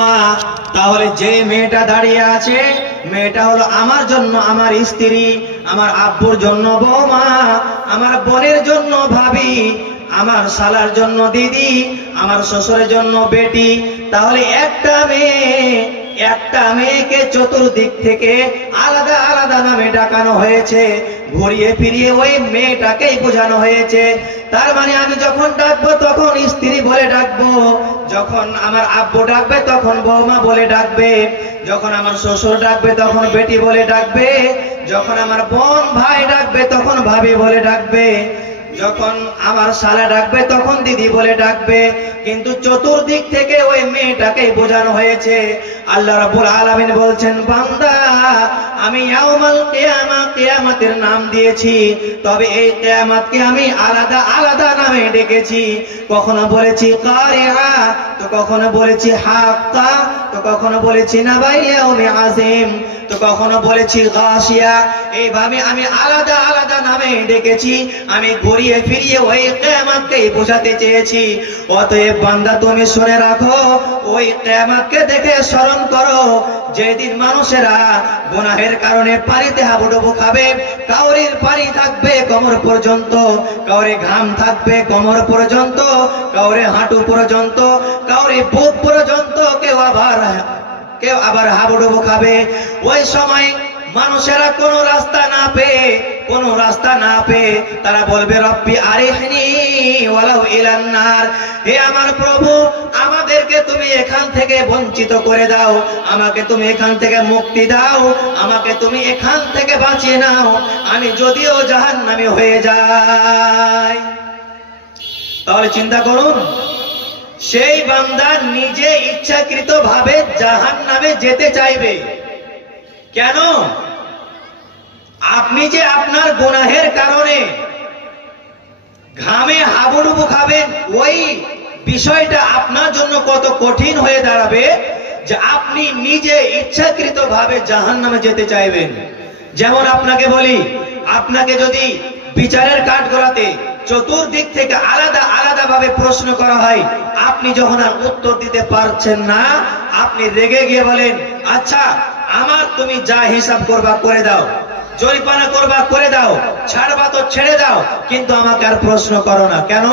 বৌমা তাহলে যে মেয়েটা দাঁড়িয়ে আছে, মেয়েটা হলো আমার জন্য আমার স্ত্রী, আমার আব্বুর জন্য বৌমা, আমার বোনের জন্য ভাবি, আমার শালার জন্য দিদি, আমার শ্বশুরের জন্য বেটি। তাহলে একটা মেয়ে একটা মেয়েকে চতুর্দিক থেকে আলাদা আলাদা নামে ডাকানো হয়েছে, ঘুরিয়ে ফিরিয়ে ওই মেয়েটাকেই বোঝানো হয়েছে। তার মানে আমি যখন ডাকবো তখন স্ত্রী বলে ডাকবো, যখন আমার আব্বু ডাকবে তখন বৌমা বলে ডাকবে, যখন আমার শ্বশুর ডাকবে তখন বেটি বলে ডাকবে, যখন আমার বোন ভাই ডাকবে তখন ভাবি বলে ডাকবে। যখন আমার শালা ডাকবে, তখন দিদি বলে ডাকবে। কিন্তু চতুর্দিক থেকে ওই মেয়েটাকে বোঝানো হয়েছে। আল্লাহ রাব্বুল আলামিন বলছেন, বান্দা, আমি ইয়াউমাল কিয়ামা, কিয়ামতের নাম দিয়েছি। তবে এই কিয়ামতকে আমি আলাদা আলাদা নামে ডেকেছি। কখনো বলেছি কারিআ তো কখনো বলেছি হাক্কা। তো কখনো বলেছি নাবাইয়াউমি আজিম। তো কখনো বলেছি, গাশিয়া। এইভাবে আমি আলাদা আলাদা নামে ডেকেছি, আমি ঘুরিয়ে ফিরিয়ে ওই কিয়ামতকেই বোঝাতে চেয়েছি। অতএব বান্দা, তুমি শুনে রাখো, ওই কিয়ামতকে দেখে স্মরণ করো। যেদিন মানুষেরা গুনাহের কারণে পানিতে হাবুডুবু খাবে, কাউরির পানি থাকবে কোমর পর্যন্ত, কাউরে ঘাম থাকবে কোমর পর্যন্ত, কাউরে হাঁটু পর্যন্ত, কাউরে বুক পর্যন্ত, কেউ আবার কেউ আবার হাবুডুবু খাবে। ওই সময় মানুষেরা কোনো রাস্তা না পেয়ে রাস্তা না পেয়ে তারা বলবে ইলান্নার হে আমার প্রভু, আমাদেরকে তুমি এখান থেকে বঞ্চিত করে দাও। আমাকে তুমি এখান থেকে মুক্তি দাও। আমাকে তুমি এখান থেকে বাঁচিয়ে নাও। আমি যদিও জাহান্নামী হয়ে যাই। তাহলে চিন্তা করুন সেই বান্দা নিজে ইচ্ছাকৃত ভাবে জাহান নামে যেতে চাইবে। কেন? আপনি যে আপনার গুনাহের কারণে ঘামে হাবুডুবু খাবেন, ওই বিষয়টা আপনার জন্য কত কঠিন হয়ে দাঁড়াবে যে আপনি নিজে ইচ্ছাকৃত ভাবে জাহান নামে যেতে চাইবেন। যেমন আপনাকে বলি, আপনাকে যদি বিচারের কাঠ করাতে চতুর্দিক থেকে আলাদা আলাদা ভাবে প্রশ্ন করা হয়, আপনি যখন আর উত্তর দিতে পারছেন না, আপনি রেগে গিয়ে বলেন আচ্ছা আমার তুমি যা হিসাব করবা করে দাও জরিপানা করবা করে দাও, ছাড়বা তো ছেড়ে দাও, কিন্তু আমাকে আর প্রশ্ন করো না। কেন?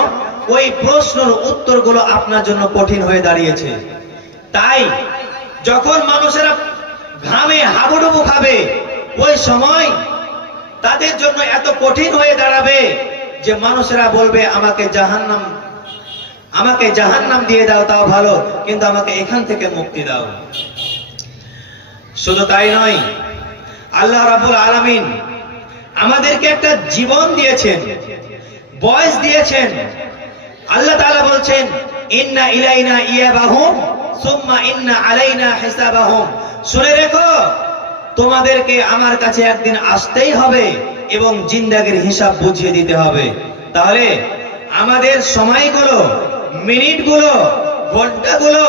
ওই প্রশ্নের উত্তরগুলো আপনার জন্য কঠিন হয়ে দাঁড়িয়েছে। তাই, যখন মানুষেরা ঘামে, হাবুডুবু খাবে ওই সময় তাদের জন্য এত কঠিন হয়ে দাঁড়াবে যে মানুষেরা বলবে, আমাকে জাহান্নাম আমাকে জাহান্নাম দিয়ে দাও, তাও ভালো, কিন্তু আমাকে এখান থেকে মুক্তি দাও। শুধু তাই নয়, আল্লাহ রাবুল আলামিন আমাদেরকে একটা জীবন দিয়েছেন, বয়স দিয়েছেন। আল্লাহ তাআলা বলছেন, ইন্না ইলাইনা ইয়াবাহুম, সুম্মা ইন্না আলাইনা হিসাবাহুম। শুনে রেখো, তোমাদেরকে আমার কাছে একদিন আসতেই হবে। এবং জিন্দাগির হিসাব বুঝিয়ে দিতে হবে। তাহলে আমাদের সময়গুলো, মিনিটগুলো, ঘন্টাগুলো,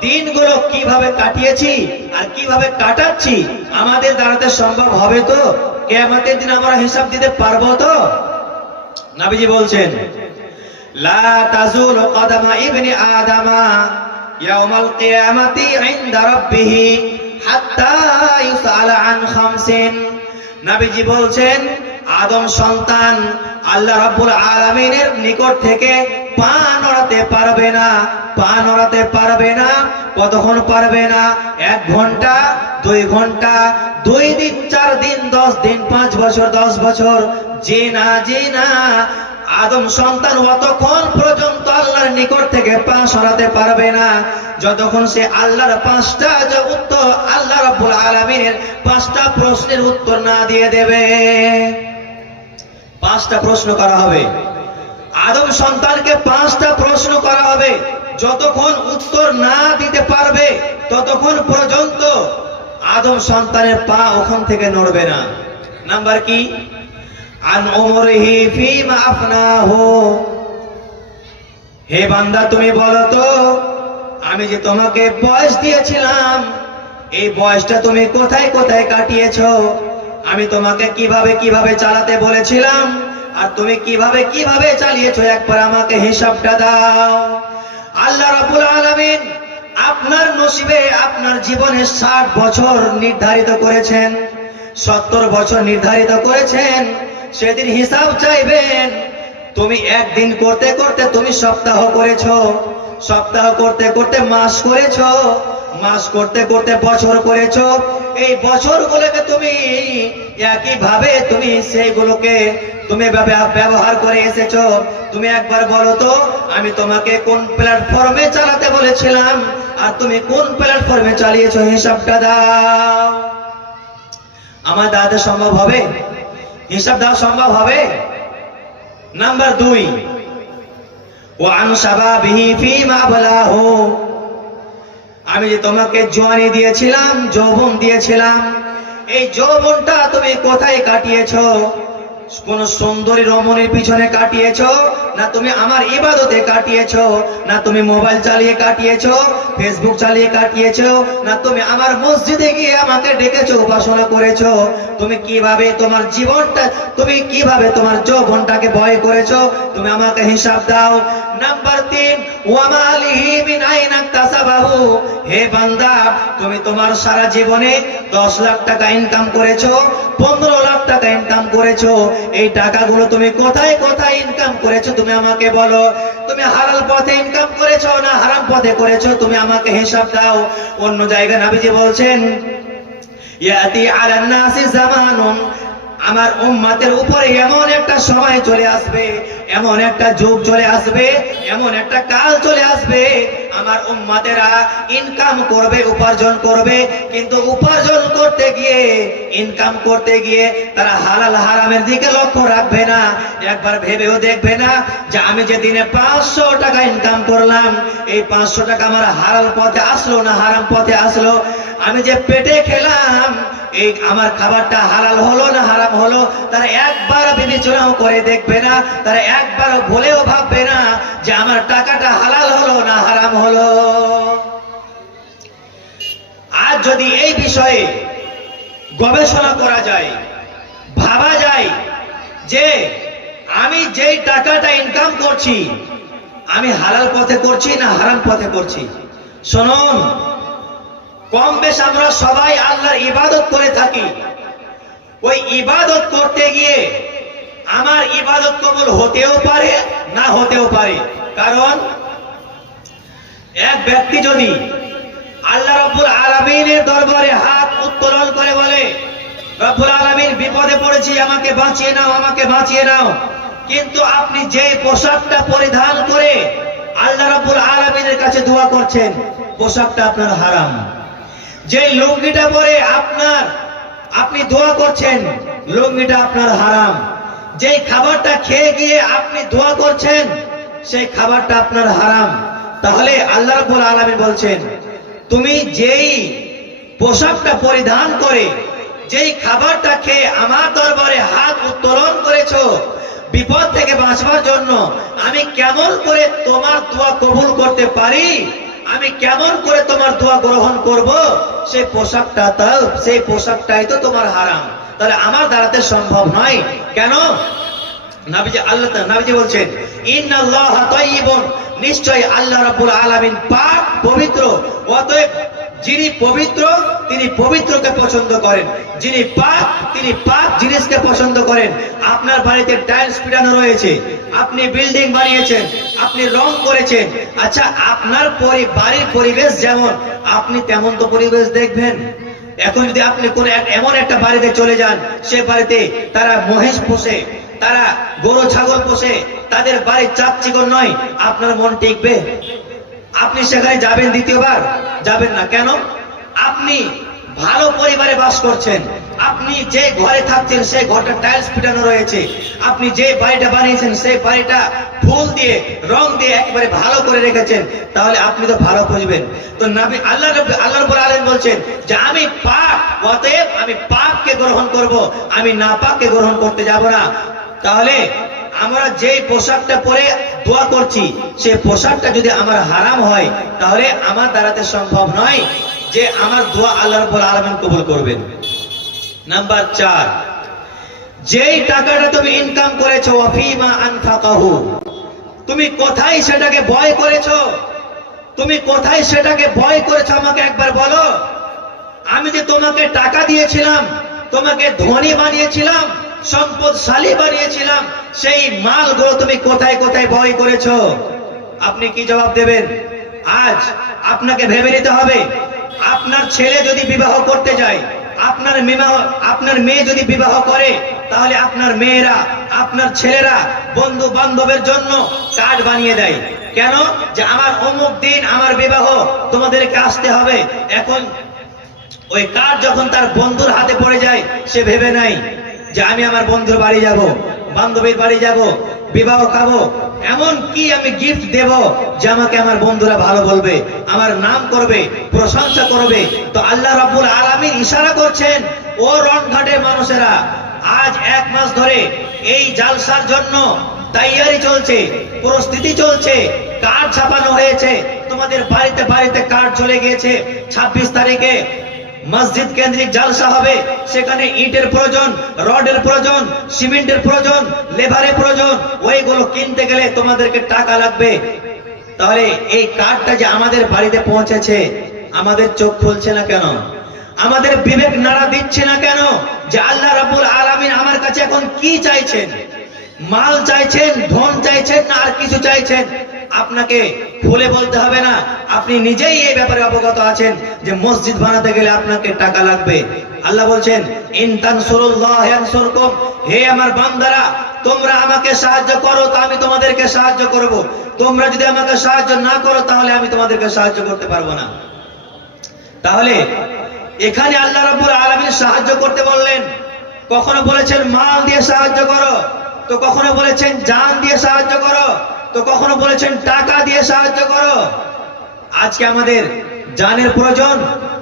দিনগুলো কীভাবে কাটিয়েছি আর কীভাবে কাটাচ্ছি আমাদের দাঁড়াতে সম্ভব হবে তো? কেয়ামতের দিন আমরা হিসাব দিতে পারব তো? নাবিজি বলছেন, লা তাজুল কদমা ইবনি আদামা ইয়াউমাল কিয়ামাতি ইনদা রাব্বিহি হাত্তা ইউসালা আন খামসিন। নাবিজি বলছেন, আদম সন্তান আল্লাহ রাব্বুল আলামিনের নিকট থেকে পা নড়াতে পারবে না, পা নড়াতে পারবে না, কতক্ষণ পারবে না? এক ঘণ্টা, দুই ঘণ্টা, দুই দিন, চার দিন, দশ দিন, পাঁচ বছর, দশ বছর, যে না যে না আদম সন্তান অতক্ষণ পর্যন্ত আল্লাহর নিকট থেকে পা সরাতে পারবে না। যতক্ষণ সে আল্লাহর পাঁচটা যে উত্তর আল্লাহ রাব্বুল আলামিনের পাঁচটা প্রশ্নের উত্তর না দিয়ে দেবে। পাঁচটা প্রশ্ন করা হবে। আদম সন্তানকে পাঁচটা প্রশ্ন করা হবে। যতক্ষণ উত্তর না দিতে পারবে, ততক্ষণ পর্যন্ত আদম সন্তানের পা ওখান থেকে নড়বে না। নাম্বার কি? আন উমরিহি ফিমা আফনাহু। হে বান্দা, তুমি বলো তো, আমি যে তোমাকে বয়স দিয়েছিলাম, এই বয়সটা তুমি কোথায় কোথায় কাটিয়েছো? আমি তোমাকে কীভাবে কীভাবে চালাতে বলেছিলাম, আর তুমি কীভাবে কীভাবে চালিয়েছো? একবার আমাকে হিসাবটা দাও। আল্লাহ রাব্বুল আলামিন আপনার নসিবে, আপনার জীবনে ষাট বছর নির্ধারিত করেছেন, সত্তর বছর নির্ধারিত করেছেন সেদিন হিসাব চাইবেন। তুমি একদিন করতে করতে তুমি সপ্তাহ করেছ। সপ্তাহ করতে করতে মাস করেছ। মাস করতে করতে বছর করেছ। এই বছরগুলোকে তুমি একই ভাবে তুমি সেইগুলোকে তুমি ব্যবহার করে এসেছ। তুমি একবার বলো তো, আমি তোমাকে কোন প্ল্যাটফর্মে চালাতে বলেছিলাম? আর তুমি কোন প্ল্যাটফর্মে চালিয়েছ? হিসাবটা দাও। আমার দাদা সম্ভব হবে? হিসাব দেওয়া সম্ভব হবে? নাম্বার দুই। ও আমি যে তোমাকে জোয়ানি দিয়েছিলাম, যৌবন দিয়েছিলাম, এই যৌবনটা তুমি কোথায় কাটিয়েছো? কোন সুন্দরী রমণীর পিছনে কাটিয়েছো? না তুমি আমার ইবাদতে কাটিয়েছো? না তুমি মোবাইল চালিয়ে কাটিয়েছো? ফেসবুক চালিয়ে কাটিয়েছো? না তুমি আমার মসজিদে গিয়ে আমাকে ডেকেছো, উপাসনা করেছ? তুমি কীভাবে তোমার জীবনটা, তুমি কীভাবে তোমার যৌবনটাকে ভয় করেছ? তুমি আমাকে হিসাব দাও। নাম্বার তিন হে বান্দা, তুমি তোমার সারা জীবনে দশ লাখ টাকা ইনকাম করেছ, পনেরো লাখ টাকা ইনকাম করেছ, এই টাকাগুলো তুমি কোথায় কোথায় ইনকাম করেছ, তুমি আমাকে বলো। তুমি হালাল পথে ইনকাম করেছ না হারাম পথে করেছ, তুমি আমাকে হিসাব দাও। অন্য জায়গায় নাবিজি বলছেন, ইয়াতি আলান নাসি জামানুন আমার উম্মাতের উপরে এমন একটা সময় চলে আসবে, এমন একটা যুগ চলে আসবে, এমন একটা কাল চলে আসবে। আমার উম্মাতেরা ইনকাম করবে, উপার্জন করবে, কিন্তু উপার্জন করতে গিয়ে ইনকাম করতে গিয়ে তারা হালাল হারামের দিকে লক্ষ্য রাখবে না। একবার ভেবেও দেখবে না যে আমি যে দিনে পাঁচশো টাকা ইনকাম করলাম, এই পাঁচশো টাকা আমার হালাল পথে আসলো না হারাম পথে আসলো? আমি যে পেটে খেলাম, এই আমার খাবারটা হালাল হলো না হারাম হলো, তারা একবার বিবেচনাও করে দেখবে না, তারা একবার বলেও ভাববে না যে আমার টাকাটা হালাল হলো না হারাম হলো। আর যদি এই বিষয়ে গবেষণা করা যায়, ভাবা যায় যে আমি যেই টাকাটা ইনকাম করছি, আমি হালাল পথে করছি না হারাম পথে করছি। শুনুন কম বেশ আমরা সবাই আল্লাহর ইবাদত করে থাকি। ওই ইবাদত করতে গিয়ে আমার ইবাদত কবুল হতেও পারে, না হতেও পারে। কারণ এক ব্যক্তি যদি আল্লাহ রব্বুল আলমিনের দরবারে হাত উত্তোলন করে বলে, রব্বুল আলমিন, বিপদে পড়েছি, আমাকে বাঁচিয়ে নাও, আমাকে বাঁচিয়ে নাও। কিন্তু আপনি যে পোশাকটা পরিধান করে আল্লাহ রব্বুল আলমিনের কাছে দোয়া করছেন, পোশাকটা আপনার হারাম। যে লুঙ্গিটা পরে আপনার, আপনি দোয়া করছেন, লুঙ্গিটা আপনার হারাম। যেই খাবারটা খেয়ে গিয়ে আপনি দোয়া করছেন, সেই খাবারটা আপনার হারাম। তাহলে আল্লাহ রাব্বুল আলামিন বলছেন, তুমি যেই পোশাকটা পরিধান করে, যেই খাবারটা খেয়ে আমার দরবারে হাত উত্তোলন করেছ, বিপদ থেকে বাঁচবার জন্য আমি কেমন করে তোমার দোয়া কবুল করতে পারি? আমি কেমন করে তোমার দোয়া গ্রহণ করব? সেই পোশাকটা তাও সেই পোশাকটাই তো তোমার হারাম। তাহলে আমার দাঁড়াতে সম্ভব নয়। কেন? নাবিজি আল্লাহ নাবিজি বলছেন, ইন্নাল্লাহ তাইয়িবুন। নিশ্চয় আল্লাহ রাব্বুল আলামিন পাক পবিত্র। অতএব যিনি পবিত্র, তিনি পবিত্রকে পছন্দ করেন। যিনি পাক, তিনি পাক জিনিসকে পছন্দ করেন। আপনার বাড়িতে টাইলস পিটানো রয়েছে। আপনি বিল্ডিং বানিয়েছেন, আপনি রং করেছেন। আচ্ছা আপনার পরি- বাড়ির পরিবেশ যেমন, আপনি তেমন তো পরিবেশ দেখবেন। এখন যদি আপনি কোন এমন একটা বাড়িতে চলে যান, সে বাড়িতে তারা মহেশ পোষে, তারা গরু, ছাগল পোষে, তাদের বাড়ির চাপ চিকন নয়, আপনার মন টিকবে। আপনি সেখানে যাবেন দ্বিতীয়বার। যাবেন না। কেন? আপনি ভালো পরিবারে বাস করছেন। আপনি যে ঘরে থাকছেন সেই ঘরটা টাইলস পিটানো রয়েছে। আপনি যে বাড়িটা বানিয়েছেন সেই বাড়িটা ফুল দিয়ে, রং দিয়ে একেবারে ভালো করে রেখেছেন, তাহলে আপনি তো ভালো খুঁজবেন। তো নাবি, আল্লাহ আল্লাহ রব্বুল আলামিন বলছেন যে, আমি পাক অতএব আমি পাককে গ্রহণ করব, আমি না পাককে গ্রহণ করতে যাব না। তাহলে আমরা যেই পোশাকটা পরে দোয়া করছি, সেই পোশাকটা যদি আমার হারাম হয়, তাহলে আমার দ্বারাতে সম্ভব নয় যে আমার দোয়া আল্লাহ রাব্বুল আলামিন কবুল করবেন। নাম্বার চার, যেই টাকাটা তুমি ইনকাম করেছ অফিমা আনফাকাহু, তুমি কোথায় সেটাকে ভয় করেছ? তুমি কোথায় সেটাকে ভয় করেছ আমাকে একবার বলো। আমি যে তোমাকে টাকা দিয়েছিলাম, তোমাকে ধনী বানিয়েছিলাম সম্পদশালী বানিয়েছিলাম, সেই মালগুলো তুমি কোথায় কোথায় ভয় করেছ? আপনি কি জবাব দেবেন? আজ আপনাকে ভেবে নিতে হবে, আপনার ছেলে যদি বিবাহ করতে যায়, আপনার আপনার মেয়ে যদি বিবাহ করে, তাহলে আপনার মেয়েরা, আপনার ছেলেরা বন্ধু বান্ধবের জন্য কার্ড বানিয়ে দেয়। কেন? যে আমার অমুক দিন আমার বিবাহ তোমাদেরকে আসতে হবে, এখন ওই কার্ড যখন তার বন্ধুর হাতে পড়ে যায়, সে ভেবে নাই। যে আমি আমার বন্ধুর বাড়ি যাব, বান্ধবীর বাড়ি যাব, বিবাহ খাব এমন কি আমি গিফট দেব যে আমাকে আমার বন্ধুরা ভালো বলবে, আমার নাম করবে, প্রশংসা করবে? তো আল্লাহ রাব্বুল আলামিন ইশারা করছেন, ও রনঘাটের মানুষেরা, আজ এক মাস ধরে এই জালসার জন্য তৈয়ারি চলছে, প্রস্তুতি চলছে, কার্ড ছাপানো হয়েছে, তোমাদের বাড়িতে বাড়িতে কার্ড চলে গিয়েছে, ছাব্বিশ তারিখে মসজিদ কেন্দ্রিক জালসা হবে। সেখানে ইটের প্রয়োজন, রডের প্রয়োজন, সিমেন্টের প্রয়োজন, লেবারের প্রয়োজন, ওইগুলো কিনতে গেলে তোমাদেরকে টাকা লাগবে। তাহলে এই কার্ডটা যে আমাদের বাড়িতে পৌঁছেছে, আমাদের চোখ খুলছে না কেন? আমাদের বিবেক নাড়া দিচ্ছে না কেন যে আল্লাহ রাব্বুল আলামিন আমার কাছে এখন কি চাইছেন? মাল চাইছেন, ধন চাইছেন, না আর কিছু চাইছেন? আপনাকে খুলে বলতে হবে না। আপনি নিজেই এই ব্যাপারে অবগত আছেন যে মসজিদ বানাতে গেলে আপনাকে টাকা লাগবে। আল্লাহ বলছেন হে আমার বান্দারা, তোমরা আমাকে সাহায্য করো তো আমি তোমাদেরকে সাহায্য করব। তোমরা যদি আমাকে সাহায্য না করো তাহলে আমি তোমাদেরকে সাহায্য করতে পারব না। তাহলে, এখানে আল্লাহ রাব্বুল আলামিন সাহায্য করতে বললেন। কখনো বলেছেন, মাল দিয়ে সাহায্য করো। তো কখনো বলেছেন, জান দিয়ে সাহায্য করো। তো কখনো বলেছেন, টাকা দিয়ে সাহায্য করো। আজকে আমাদের জানের প্রয়োজন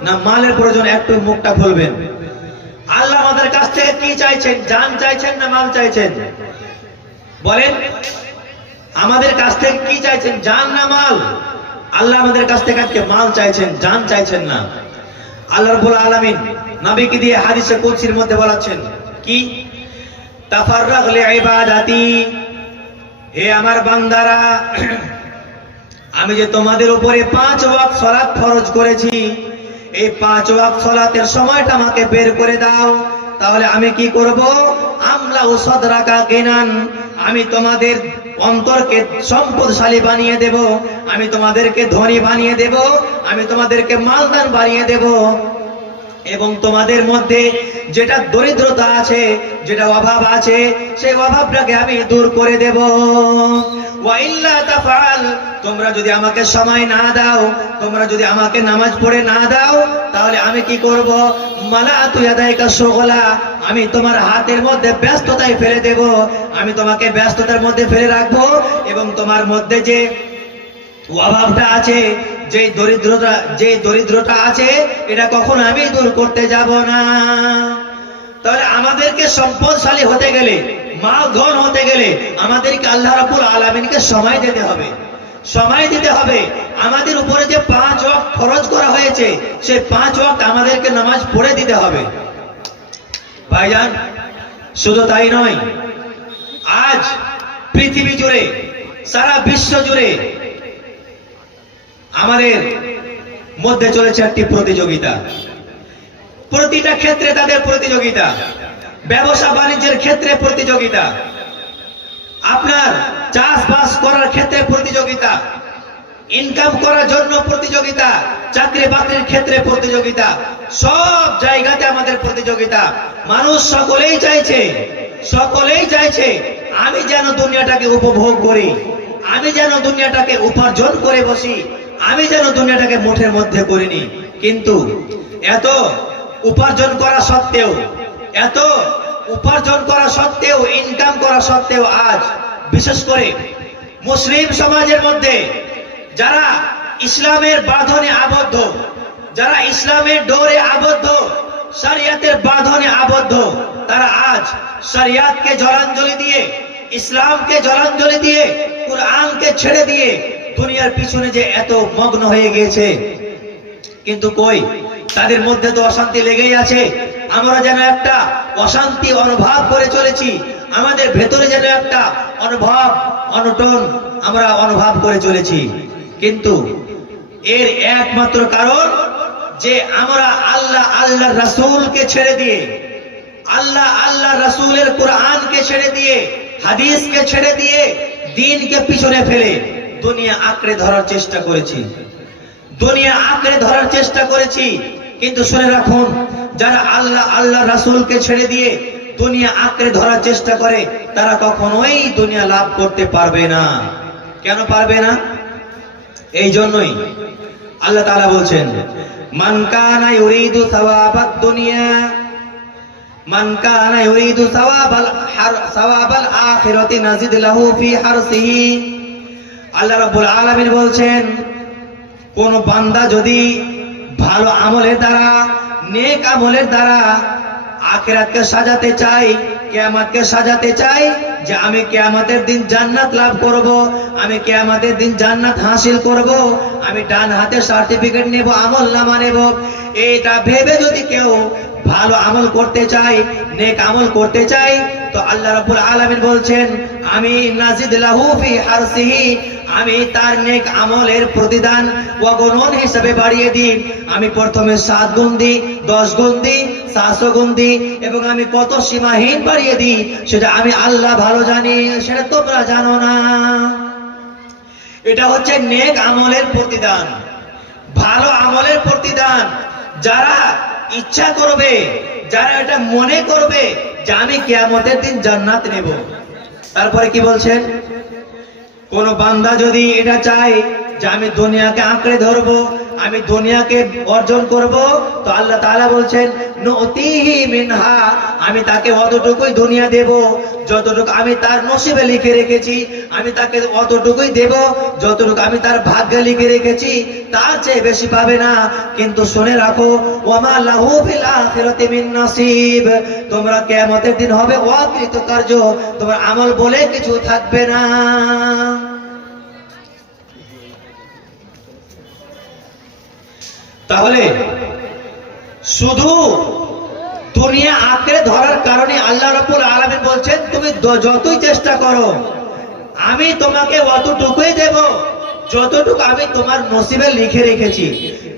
না মালের প্রয়োজন, একটু মুখটা খুলবেন। আল্লাহ আমাদের কাছ থেকে কি চাইছেন? জান চাইছেন না মাল চাইছেন? বলেন, আমাদের কাছ থেকে কি চাইছেন? জান না মাল? আল্লাহ আমাদের কাছ থেকে আজকে মাল চাইছেন, জান চাইছেন না। আল্লাহ রাব্বুল আলামিন নবীকে দিয়ে হাদিসে কুদসির মধ্যে বলাচ্ছেন কি? তাফাররাগ লিইবাদাতি হে আমার বান্দারা, আমি যে তোমাদের উপরে পাঁচ ওয়াক্ত সালাত ফরজ করেছি, এই পাঁচ ওয়াক্ত সালাতের সময়টা আমাকে বের করে দাও। তাহলে আমি কি করব? আমলা ও সদরাকা কেনান আমি তোমাদের অন্তরকে সম্পদশালী বানিয়ে দেব, আমি তোমাদেরকে ধনী বানিয়ে দেব, আমি তোমাদেরকে মালদান বানিয়ে দেব। এবং তোমাদের মধ্যে যেটা দরিদ্রতা আছে, যেটা অভাব আছে, সেই অভাবটাকে আমি দূর করে দেব। তোমরা যদি আমাকে সময় না দাও, তোমরা যদি আমাকে নামাজ পড়ে না দাও, তাহলে আমি কি করব? মালা তুই আদায়কা শোগলা, আমি তোমার হাতের মধ্যে ব্যস্ততায় ফেলে দেব। আমি তোমাকে ব্যস্ততার মধ্যে ফেলে রাখব এবং তোমার মধ্যে যে অভাবটা আছে যে দরিদ্রতা যে দরিদ্রতা আছে, এটা কখন আমি দূর করতে যাব না? তাহলে আমাদেরকে সম্পদশালী হতে গেলে, মাল ধন হতে গেলে, আমাদেরকে আল্লাহ রাব্বুল আলামিনকে সময় দিতে হবে। সময় দিতে হবে। আমাদের উপরে যে পাঁচ ওয়াক্ত খরচ করা হয়েছে সেই পাঁচ ওয়াক্ত আমাদেরকে নামাজ পড়ে দিতে হবে। ভাইজান, শুধু তাই নয়, আজ পৃথিবী জুড়ে, সারা বিশ্ব জুড়ে আমাদের মধ্যে চলেছে একটি প্রতিযোগিতা। প্রতিটা ক্ষেত্রে তাদের প্রতিযোগিতা। ব্যবসা বাণিজ্যের ক্ষেত্রে প্রতিযোগিতা। আপনার চাষবাস করার ক্ষেত্রে প্রতিযোগিতা। ইনকাম করার জন্য প্রতিযোগিতা। চাকরি বাকরির ক্ষেত্রে প্রতিযোগিতা। সব জায়গাতে আমাদের প্রতিযোগিতা। মানুষ সকলেই চাইছে সকলেই চাইছে, আমি যেন দুনিয়াটাকে উপভোগ করি, আমি যেন দুনিয়াটাকে উপার্জন করে বসি আমি যেন দুনিয়াটাকে মুঠের মধ্যে করিনি, কিন্তু এত উপার্জন করা সত্ত্বেও, এত উপার্জন করা সত্ত্বেও ইনকাম করা সত্ত্বেও আজ বিশেষ করে মুসলিম সমাজের মধ্যে যারা ইসলামের বাঁধনে আবদ্ধ, যারা ইসলামের ডোরে আবদ্ধ, শরিয়াতের বাঁধনে আবদ্ধ, তারা আজ শরিয়াতকে জলাঞ্জলি দিয়ে, ইসলামকে জলাঞ্জলি দিয়ে, কোরআনকে ছেড়ে দিয়ে দুনিয়ার পিছনে যে এত মগ্ন হয়ে গিয়েছে। কিন্তু কই? তাদের মধ্যে তো অশান্তি লেগেই আছে। আমরা যেন একটা অশান্তি অনুভব করে চলেছি। আমাদের ভেতরে যেন একটা অনুভব, অনটন আমরা অনুভব করে চলেছি। কিন্তু এর একমাত্র কারণ যে আমরা আল্লাহ আল্লাহ রাসূলকে ছেড়ে দিয়ে, আল্লাহ আল্লাহ রাসূলের কোরআনকে ছেড়ে দিয়ে, হাদিসকে ছেড়ে দিয়ে, দিনকে পিছনে ফেলে। দুনিয়া আঁকড়ে ধরার চেষ্টা করেছি। দুনিয়া আঁকড়ে ধরার চেষ্টা করেছি, কিন্তু শুনে রাখুন, যারা আল্লাহ আল্লাহ রাসূলকে ছেড়ে দিয়ে দুনিয়া আঁকড়ে ধরার চেষ্টা করে, তারা কখনোই দুনিয়া লাভ করতে পারবে না। কেন পারবে না? এই জন্যই আল্লাহ তাআলা বলছেন, মান কানা ইউরিদু সাওয়াবাদ দুনিয়া, মান কানা ইউরিদু সাওয়াবাল সাওয়াবাল আখিরাতি নাজিদ লাহু ফি হারসিহি। আল্লাহ রাব্বুল আলামিন বলছেন, কোন বান্দা যদি ভালো আমলের দ্বারা, নেক আমলের দ্বারা আখিরাতকে সাজাতে চাই কিয়ামতকে সাজাতে চাই যে আমি কিয়ামতের দিন জান্নাত লাভ করব, আমি কিয়ামতের দিন জান্নাত হাসিল করব, আমি ডান হাতে সার্টিফিকেট নেব, আমল নামা নেব, এইটা ভেবে যদি কেউ ভালো আমল করতে চাই নেক আমল করতে চাই তো আল্লাহ রাব্বুল আলামিন বলছেন, আমি নাজিদ লাহু ফি হারসিহি আমি তার নেক আমলের প্রতিদান অগণন হিসেবে বাড়িয়ে দিই। আমি প্রথমে সাত গুণ দিই, দশ গুণ দিই, সাতশো গুণ দিই এবং আমি কত সীমাহীন বাড়িয়ে দিই সেটা আমি আল্লাহ ভালো জানি, সেটা তোমরা জানো না। এটা হচ্ছে নেক আমলের প্রতিদান, ভালো আমলের প্রতিদান। যারা ইচ্ছা করবে, যারা এটা মনে করবে যে আমি কেয়ামতের দিন জান্নাত নেব। তারপরে কি বলছেন? কোন বান্দা যদি এটা চায় যে আমি দুনিয়াকে আঁকড়ে ধরবো, আমি দুনিয়াকে অর্জন করব, তো আল্লাহ তাআলা বলছেন মিনহা আমি তাকে অতটুকুই দুনিয়া দেব। যতটুকু আমি তার নসিবে লিখে রেখেছি, আমি তাকে অতটুকুই দেব। যতটুকু আমি তার ভাগ্যে লিখে রেখেছি, তার চেয়ে বেশি পাবে না। কিন্তু শুনে রাখো ওমা লাহু ফিল আখিরাতি মিন নাসিব। তোমরা কিয়ামতের দিন হবে অকৃতকার্য। তোমার আমল বলে কিছু থাকবে না। তাহলে শুধু দুনিয়া আঁকড়ে ধরার কারণে আল্লাহ রাব্বুল আলামিন বলছেন, তুমি যতই চেষ্টা করো, আমি তোমাকে অতটুকুই দেব। যতটুকু আমি তোমার নসিবে লিখে রেখেছি,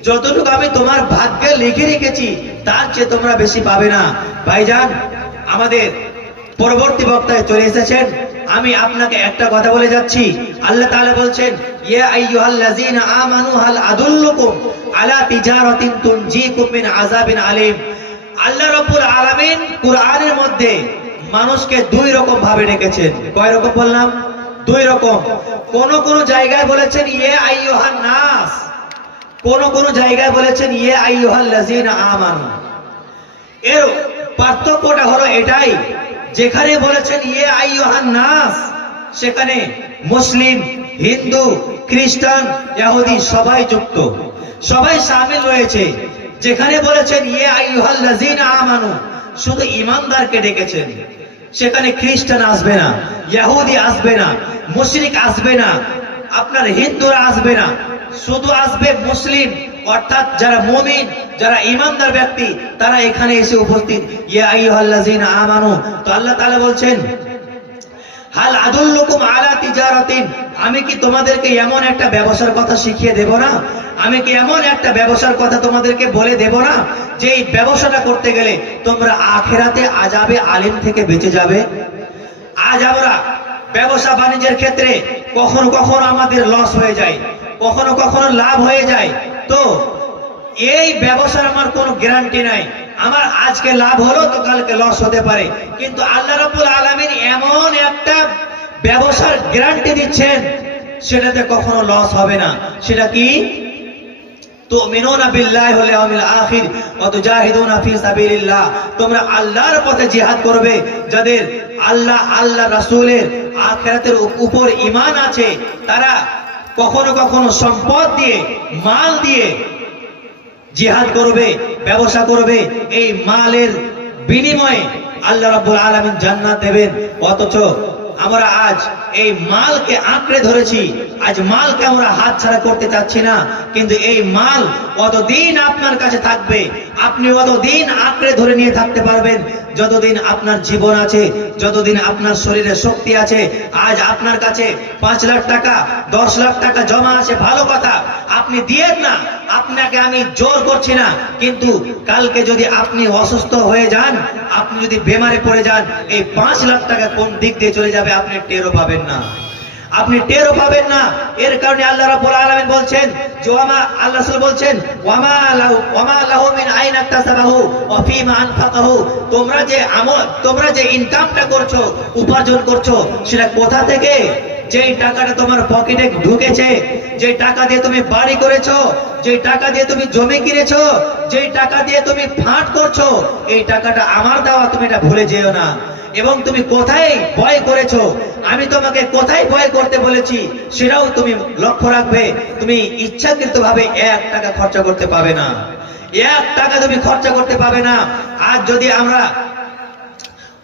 যতটুকু আমি তোমার ভাগ্যে লিখে রেখেছি, তার চেয়ে তোমরা বেশি পাবে না। ভাইজান, আমাদের পরবর্তী বক্তায় চলে এসেছেন। আমি আপনাকে একটা কথা বলে যাচ্ছি। আল্লাহ তাআলা বলছেন, ইয়া আইয়ুহাল্লাযীনা আমানু হাল আদুল্লুকুম আলা তিজারাতিন তুনজিকুম মিন আযাবিন আলীম। আল্লাহ রাব্বুল আলামিন কুরআনের মধ্যে মানুষকে দুই রকম ভাবে ডেকেছেন। কয় রকম বললাম? দুই রকম। কোন কোন জায়গায় বলেছেন ইয়ে আইয়ুহান নাস কোন কোন জায়গায় বলেছেন ইয়ে আইয়ুহাল্লাযীনা আমানু এর পার্থক্যটা হলো এটাই, যেখানে বলেছেন ইয়ে আইয়ুহান নাস সেখানে মুসলিম, হিন্দু, খ্রিস্টান, ইহুদি সবাই যুক্ত। সবাই শামিল রয়েছে। যেখানে বলেছেন ইয়ে আইয়ুহাল্লাযীনা আমানু শুধু ইমানদারকে ডেকেছেন। সেখানে খ্রিস্টান আসবে না ইহুদি আসবে না, মুশরিক আসবে না, আপনার হিন্দুরা আসবে না। শুধু আসবে মুসলিম, অর্থাৎ যারা মুমিন, যারা ইমানদার ব্যক্তি, তারা এখানে এসে উপস্থিত। ইয়া আইয়ুহাল্লাযীনা আমানু তো আল্লাহ তাআলা বলছেন, হাল আদুল্লুকুম আলা তিজারাতিন আমি কি তোমাদেরকে এমন একটা ব্যবসার কথা শিখিয়ে দেব না? আমি কি এমন একটা ব্যবসার কথা তোমাদেরকে বলে দেব না? যে এই ব্যবসাটা করতে গেলে তোমরা আখেরাতে আজাবে আলিম থেকে বেঁচে যাবে। আজ আমরা ব্যবসা বাণিজ্যের ক্ষেত্রে কখনো কখনো আমাদের লস হয়ে যায়, কখনো কখনো লাভ হয়ে যায়। তো এই ব্যবসার আমার কোনো গ্যারান্টি নাই। আমার আজকে লাভ হলো তো কালকে লস হতে পারে। কিন্তু আল্লাহ রাব্বুল আলামিন এমন একটা ব্যবসার গ্যারান্টি দিচ্ছেন, সেটাতে কখনো লস হবে না। সেটা কি? তুমিনুনা বিল্লাহি ওয়াল ইয়াউমিল আখির ওয়া আল্লাহর পথে করবে, যাদের আল্লাহ আল্লাহ রাসূলের উপর ঈমান আছে, তারা কখনো কখনো সম্পদ দিয়ে, মাল দিয়ে করবে, ব্যবসা করবে। এই মালের বিনিময়ে জান্নাত দেবেন। অথচ আমরা আজ এই মালকে আঁকড়ে ধরেছি। আজ মালকে আমরা হাত ছাড়া করতে চাচ্ছি না। কিন্তু এই মাল কতদিন আপনার কাছে থাকবে। আপনি কতদিন আঁকড়ে ধরে নিয়ে থাকতে পারবেন। যতদিন আপনার জীবন আছে, যতদিন আপনার শরীরে শক্তি আছে, আজ আপনার কাছে পাঁচ লাখ টাকা, দশ লাখ টাকা জমা আছে, ভালো কথা। আপনি দিয়েন না, আপনাকে আমি জোর করছি না। কিন্তু কালকে যদি আপনি অসুস্থ হয়ে যান, আপনি যদি বেমারে পড়ে যান, এই পাঁচ লাখ টাকা কোন দিক দিয়ে চলে যাবে আপনি টেরও পাবেন না। আপনি টেরও পাবেন না। এর কারণে আল্লাহ রাব্বুল আলামিন বলছেন, যে ওয়ামা, আল্লাহ রাসূল বলছেন, ওয়ামা লাহু ওয়ামা লাহু মিন আইন ইকতাসাবাহু ওয়া ফীমা আনফাকাহু। তোমরা যে আমল, তোমরা যে ইনকামটা করছ, উপার্জন করছ, সেটা কোথা থেকে? যেই টাকাটা তোমার পকেটে ঢুকেছে, যেই টাকা দিয়ে তুমি বাড়ি করেছ যে টাকা দিয়ে তুমি জমি কিনেছো, যেই টাকা দিয়ে তুমি ফাঁট করছ, এই টাকাটা আমার দেওয়া তুমি এটা ভুলে যেও না। এবং তুমি কোথায় ভয় করেছ? আমি তোমাকে কোথায় ভয় করতে বলেছি? সেটাও তুমি লক্ষ্য রাখবে। তুমি ইচ্ছাকৃত ভাবে এক টাকা খরচা করতে পাবে না। এক টাকা তুমি খরচা করতে পাবে না। আর যদি আমরা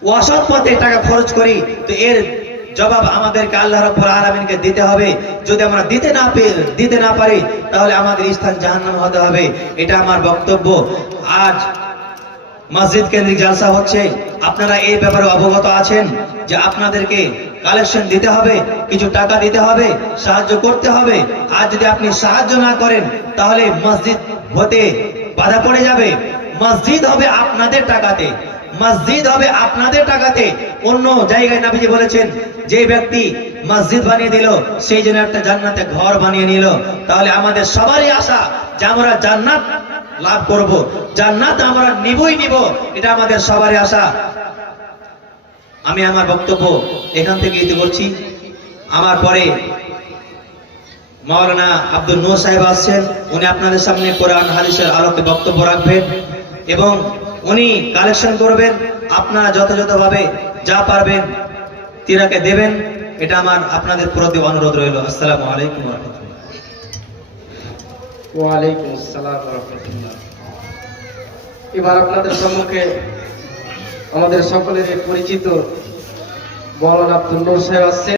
অসৎ পথে টাকা খরচ করি, তো এর জবাব আমাদেরকে আল্লাহ রাব্বুল আলামিনকে দিতে হবে। যদি আমরা দিতে না পেয়ে দিতে না পারি, তাহলে আমাদের স্থান জাহান্নাম হতে হবে। এটা আমার বক্তব্য। আজ মসজিদ কেন্দ্রিক জালসা হচ্ছে। আপনারা এই ব্যাপারে অবগত আছেন যে আপনাদেরকে কালেকশন দিতে হবে, কিছু টাকা দিতে হবে, সাহায্য করতে হবে। আর যদি আপনি সাহায্য না করেন, তাহলে মসজিদ হতে বাধা পড়ে যাবে। মসজিদ হবে আপনাদের টাকাতে। মসজিদ হবে আপনাদের টাকাতে। অন্য জায়গায় নাবিজি বলেছেন, যে ব্যক্তি মসজিদ বানিয়ে দিল, সেই জন্য একটা জান্নাতে ঘর বানিয়ে নিল। তাহলে আমাদের সবারই আশা যে আমরা জান্নাত লাভ করব। জান্নাত আমরা নিবই নিব, এটা আমাদের সবারই আশা। আমি আমার বক্তব্য এখান থেকে ইতি করছি আমার পরে মাওলানা আব্দুল নূর সাহেব আসছেন, উনি আপনাদের সামনে কোরআন, হাদিসের আলোকে বক্তব্য রাখবেন এবং উনি কালেকশন করবেন, আপনারা যথাযথভাবে যা পারবেন তিরাকে দেবেন, এটা আমার আপনাদের প্রতি অনুরোধ রইল। আসসালামু আলাইকুম রাহমাতুল্লাহ। ওয়ালাইকুম আসসালাম রহমতুল্লাহ। এবার আপনাদের সম্মুখে আমাদের সকলের পরিচিত মৌলানা আব্দুল নূর সাহেব আসছে